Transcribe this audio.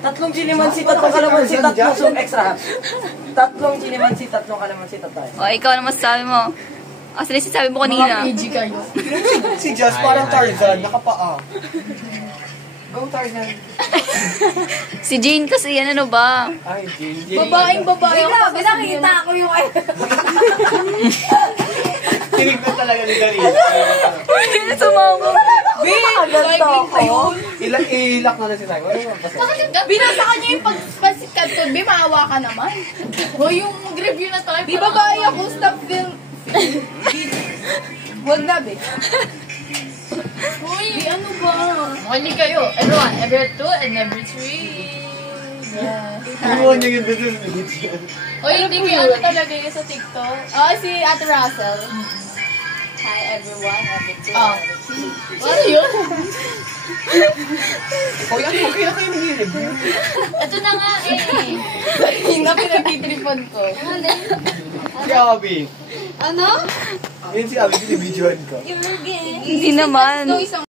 Tatlong chilimansi, tatlong kalamansi, tatlong soup extra. Tatlong chilimansi, tatlong kalamansi, tatlong. O, ikaw naman sabi mo. Actually, sabi mo kanina. Mga PG kayo. Si Jazz parang Tarzan, nakapaa. Go Tarzan. Si Jane kasi, ano ba? Ay, Jane. Babaeng babae. Grabe, nakita ko yung Tinignan talaga ni Darina. Hindi sumama. Ilak na si Simon. Binasa ka niya yung pagpansit ka to. Be, maawa ka naman. O yung review na tayo. Di babae ako, stop film. Huwag na, be. Uy, ano ba? Mali kayo. Everyone, ever 2 and ever 3. Yeah. Inuwan niya yung business. O hindi ko ano talaga yung sa TikTok. Oh, si Ate Russell. Hi everyone, everything. Oh. Ano yun? O yan, okay na kayo nag-review. Ito na nga eh. Hindi na pinagtitripan ko. Si Abby. Ano? Yun si Abby, binibidyoan ko. Yung Hindi naman. No, isang